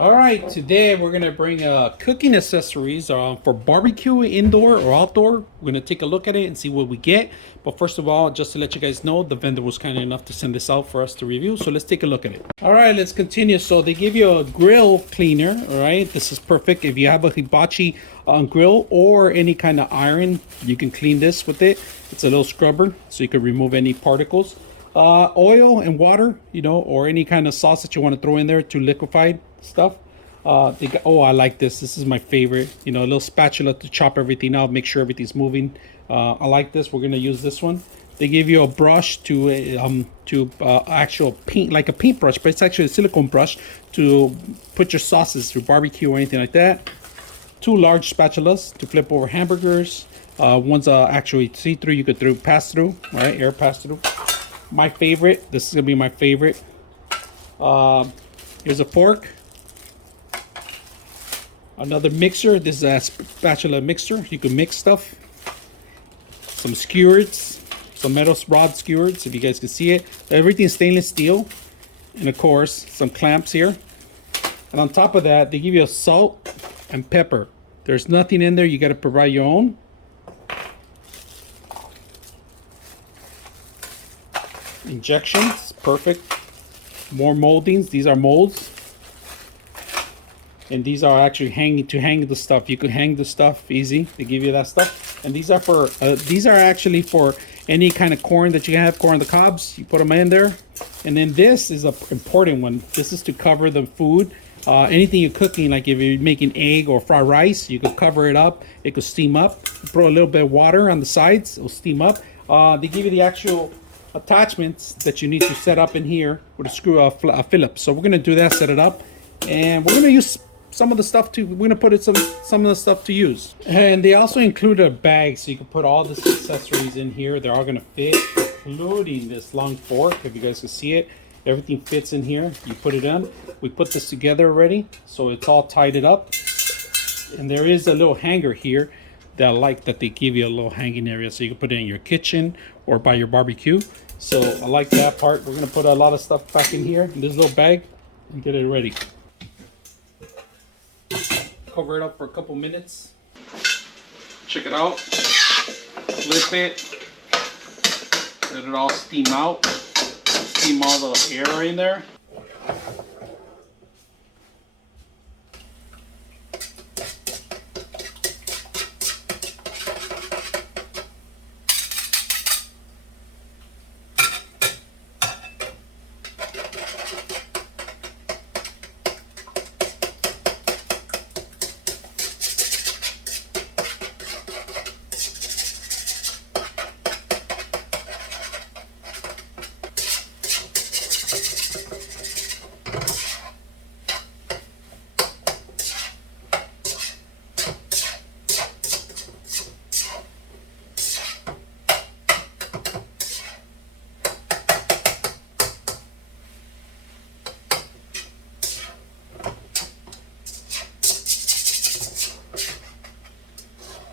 All right, today we're gonna bring cooking accessories for barbecue, indoor or outdoor. We're gonna take a look at it and see what we get. But first of all, just to let you guys know, the vendor was kind enough to send this out for us to review. So let's take a look at it. All right, let's continue. So they give you a grill cleaner. All right, this is perfect. If you have a hibachi grill or any kind of iron, you can clean this with it. It's a little scrubber, so you can remove any particles. Oil and water, or any kind of sauce that you want to throw in there to liquefy stuff. I like this. This is my favorite. A little spatula to chop everything out, make sure everything's moving. I like this. We're gonna use this one. They give you a brush to actual paint, like a paintbrush, but it's actually a silicone brush to put your sauces through barbecue or anything like that. Two large spatulas to flip over hamburgers. One's actually see-through. You could pass through, right? Air pass through. My favorite. This is gonna be my favorite. Here's a fork. Another mixer. This is a spatula mixer. You can mix stuff. Some skewers, some metal rod skewers, if you guys can see it. Everything's stainless steel, and of course some clamps here. And on top of that, they give you a salt and pepper. There's nothing in there. You got to provide your own. Injections, perfect. More moldings. These are molds. And these are actually hang the stuff. You can hang the stuff easy. They give you that stuff. And these are actually for any kind of corn that you have, corn on the cobs. You put them in there. And then this is an important one. This is to cover the food. Anything you're cooking, like if you're making egg or fried rice, you could cover it up. It could steam up. Throw a little bit of water on the sides. It'll steam up. They give you the actual attachments that you need to set up in here with a screw, a Phillips. So we're gonna do that, set it up, and we're gonna use some of the stuff we're gonna put it some of the stuff to use. And they also include a bag, so you can put all this accessories in here. They're all gonna fit, including this long fork. If you guys can see it, everything fits in here. You put it in. We put this together already, so it's all tied it up. And there is a little hanger here that I like, that they give you a little hanging area, so you can put it in your kitchen or by your barbecue. So I like that part. We're gonna put a lot of stuff back in here in this little bag and get it ready. Cover it up for a couple minutes. Check it out. Flip it. Let it all steam out. Steam all the air in there.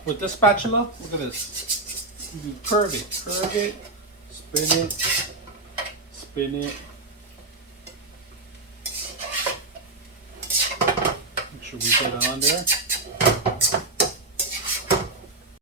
With this spatula, look at this. You curve it, spin it, spin it. Make sure we get it on there.